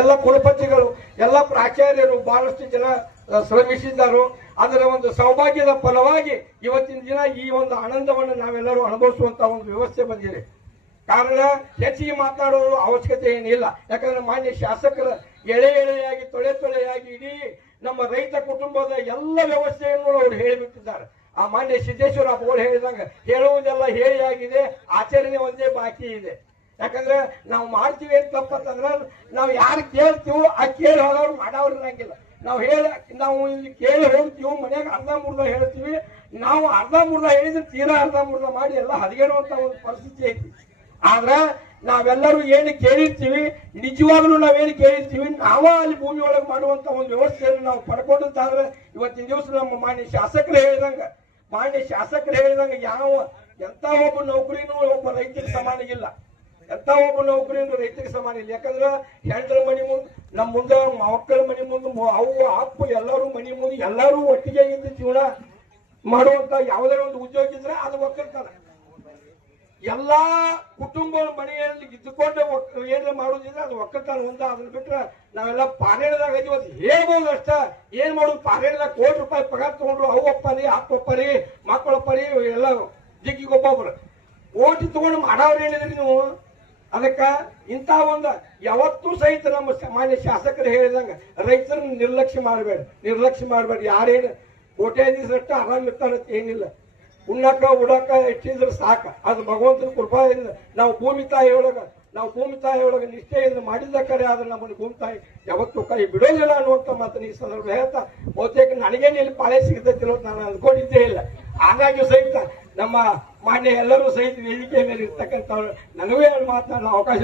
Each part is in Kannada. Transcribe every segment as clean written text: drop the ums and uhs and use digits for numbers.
ಎಲ್ಲ ಕುಲಪತಿಗಳು, ಎಲ್ಲ ಪ್ರಾಚಾರ್ಯರು ಬಹಳಷ್ಟು ಜನ ಶ್ರಮಿಸಿದ್ದಾರೆ. ಅದರ ಒಂದು ಸೌಭಾಗ್ಯದ ಫಲವಾಗಿ ಇವತ್ತಿನ ದಿನ ಈ ಒಂದು ಆನಂದವನ್ನು ನಾವೆಲ್ಲರೂ ಅನುಭವಿಸುವಂತ ಒಂದು ವ್ಯವಸ್ಥೆ ಬಂದಿದೆ. ಕಾರಣ ಹೆಚ್ಚಿಗೆ ಮಾತನಾಡೋದು ಅವಶ್ಯಕತೆ ಏನಿಲ್ಲ. ಯಾಕಂದ್ರೆ ಮಾನ್ಯ ಶಾಸಕರ ಎಳೆಯಾಗಿ ತೊಳೆಯಾಗಿ ಇಡೀ ನಮ್ಮ ರೈತ ಕುಟುಂಬದ ಎಲ್ಲ ವ್ಯವಸ್ಥೆಯನ್ನು ಅವರು ಹೇಳಿಬಿಟ್ಟಿದ್ದಾರೆ. ಆ ಮಾನ್ಯ ಸಿದ್ದೇಶ್ವರ ಅವರು ಹೇಳಿದಂಗ ಹೇಳುವುದೆಲ್ಲ ಹೇಳಿ ಆಗಿದೆ, ಆಚರಣೆ ಒಂದೇ ಬಾಕಿ ಇದೆ. ಯಾಕಂದ್ರೆ ನಾವು ಮಾಡ್ತೀವಿ ಅಂತ ತಪ್ಪಂತಂದ್ರೆ ನಾವು ಯಾರು ಕೇಳ್ತೀವೋ ಆ ಕೇಳಿ ಹೋದವ್ರು ಮಾಡೋರು ಇರಂಗಿಲ್ಲ. ನಾವು ಇಲ್ಲಿ ಕೇಳಿ ಹೋಗ್ತೀವಿ, ಮನ್ಯಾಗ ಅರ್ಧ ಮುರ್ಧ ಹೇಳ್ತೀವಿ. ನಾವು ಅರ್ಧ ಮುರ್ಧ ಹೇಳಿದ್ರೆ ತೀರಾ ಅರ್ಧ ಮುರ್ಧ ಮಾಡಿ ಎಲ್ಲ ಹದಗೆಡುವಂತ ಒಂದು ಪರಿಸ್ಥಿತಿ ಐತಿ. ಆದ್ರ ನಾವೆಲ್ಲರೂ ಏನು ಕೇಳಿರ್ತೀವಿ, ನಿಜವಾಗ್ಲೂ ನಾವೇನು ಕೇಳಿರ್ತೀವಿ, ನಾವ ಅಲ್ಲಿ ಭೂಮಿ ಒಳಗೆ ಮಾಡುವಂತ ಒಂದು ವ್ಯವಸ್ಥೆಯನ್ನು ನಾವು ಪಡ್ಕೊಂಡಂತಾದ್ರೆ ಇವತ್ತಿನ ದಿವಸ ನಮ್ಮ ಮಾನ್ಯ ಶಾಸಕರು ಹೇಳಿದಂಗ ಯಾವ ಎಂತ ಒಬ್ಬ ನೌಕರಿನೂ ಒಬ್ಬ ರೈತರಿಗೆ ಸಮಾನ ಇಲ್ಲ. ಎಂತ ಒಬ್ಬ ನೌಕರಿನೂ ರೈತರಿಗೆ ಸಮಾನ ಇಲ್ಲ. ಯಾಕಂದ್ರೆ ಹೆಂಡ್ರ ಮನಿ ಮುಂದೆ, ನಮ್ಮ ಮುಂದೆ ಮಕ್ಕಳ ಮನಿ ಮುಂದೆ, ಅವು ಅಪ್ಪು ಎಲ್ಲರೂ ಮನಿ ಮುಂದೆ ಎಲ್ಲರೂ ಒಟ್ಟಿಗೆ ಇದ್ದು ಜೀವನ ಮಾಡುವಂತ ಯಾವುದೇ ಒಂದು ಉದ್ಯೋಗ ಇದ್ರೆ ಅದು ಒಕ್ಕಲ್ತಾನ. ಎಲ್ಲಾ ಕುಟುಂಬಗಳ ಮನೆಯಲ್ಲಿ ಇದ್ದುಕೊಂಡು ಏನ್ ಮಾಡುದಿದ್ರೆ ಅದು ಒಕ್ಕಲ್ತಾನ ಒಂದ. ಅದನ್ನ ಬಿಟ್ರೆ ನಾವೆಲ್ಲ ಪಾರಾಯಣದಾಗ ಇವತ್ತು ಹೇಳ್ಬೋದು ಅಷ್ಟ. ಏನ್ ಮಾಡುದು, ಪಾರಾಯಣದಾಗ ಕೋಟಿ ರೂಪಾಯಿ ಪಗಾರ ತಗೊಂಡ್ರು, ಅವು ಒಪ್ಪರಿ ಅಪ್ಪರಿ ಮಕ್ಕಳಪ್ಪರಿ ಎಲ್ಲ ಜಿಗ್ಗಿಗೆ ಒಬ್ಬೊಬ್ರು ಕೋಟಿ ತಗೊಂಡು ಮಾಡವ್ರು ಹೇಳಿದ್ರಿ ನೀವು. ಅದಕ್ಕ ಇಂಥ ಒಂದು ಯಾವತ್ತೂ ಸಹಿತ ನಮ್ಮ ಮಾನ್ಯ ಶಾಸಕರು ಹೇಳಿದಂಗ ರೈತರನ್ನ ನಿರ್ಲಕ್ಷ್ಯ ಮಾಡಬೇಡ. ಯಾರೇನು ಕೋಟ್ಯಾಧೀಶರಷ್ಟ ಆರಾಮ್ ಇರ್ತಾರಂತ ಏನಿಲ್ಲ. ಉಣ್ಣಾಕ ಉಡಾಕ ಇಟ್ಟಿದ್ರೆ ಸಾಕ. ಅದು ಭಗವಂತನ ಕೃಪಾದಿಂದ ನಾವು ಭೂಮಿ ತಾಯಿಯೊಳಗ ನಿಷ್ಠೆಯಿಂದ ಮಾಡಿದ ಕರೆ ಆದ್ರೆ ನಮ್ಮನ್ನು ಭೂಮಿ ತಾಯಿ ಯಾವತ್ತೂ ಕೈ ಬಿಡೋದಿಲ್ಲ ಅನ್ನುವಂತ ಮಾತನ್ನ ಈ ಸಂದರ್ಭ ಹೇಳ್ತಾ, ಬಹುತೇಕ ನನಗೇನು ಇಲ್ಲಿ ಪಾಳೆ ಸಿಗತೈತಿಲ್ಲ ನಾನು ಅಂದ್ಕೊಂಡಿದ್ದೇ ಇಲ್ಲ. ಹಾಗಾಗಿ ಸಹಿತ ನಮ್ಮ ಮಾನ್ಯ ಎಲ್ಲರೂ ಸಹಿತ ವೇದಿಕೆ ಮೇಲೆ ಇರ್ತಕ್ಕಂಥವ್ರು ನನಗೂ ಮಾತನಾಡಲು ಅವಕಾಶ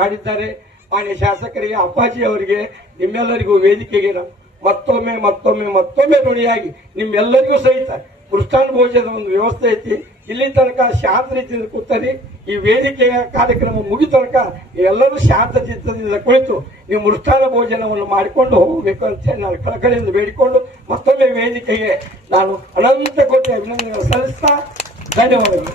ಮಾಡಿದ್ದಾರೆ. ಮಾನ್ಯ ಶಾಸಕರಿಗೆ, ಅಪ್ಪಾಜಿ ಅವರಿಗೆ, ನಿಮ್ಮೆಲ್ಲರಿಗೂ ವೇದಿಕೆಗೆ ಮತ್ತೊಮ್ಮೆ ನುಡಿಯಾಗಿ ನಿಮ್ಮೆಲ್ಲರಿಗೂ ಸಹಿತ ಮೃಷ್ಟಾನ್ನ ಭೋಜನದ ಒಂದು ವ್ಯವಸ್ಥೆ ಐತಿ. ಇಲ್ಲಿ ತನಕ ಶಾಂತ ರೀತಿಯಿಂದ ಕೂತರಿ. ಈ ವೇದಿಕೆಯ ಕಾರ್ಯಕ್ರಮ ಮುಗಿದ ತನಕ ಎಲ್ಲರೂ ಶಾಂತ ಚಿತ್ತದಿಂದ ಕುಳಿತು ನೀವು ಮೃಷ್ಟಾನ್ನ ಭೋಜನವನ್ನು ಮಾಡಿಕೊಂಡು ಹೋಗಬೇಕು ಅಂತ ಹೇಳಿ ನಾನು ಕಳಕಳಿಯಿಂದ ಬೇಡಿಕೊಂಡು ಮತ್ತೊಮ್ಮೆ ವೇದಿಕೆಗೆ ನಾನು ಅನಂತ ಕೋಟಿ ಅಭಿನಂದನೆಗಳನ್ನು ಸಲ್ಲಿಸ್ತಾ ಧನ್ಯವಾದಗಳು.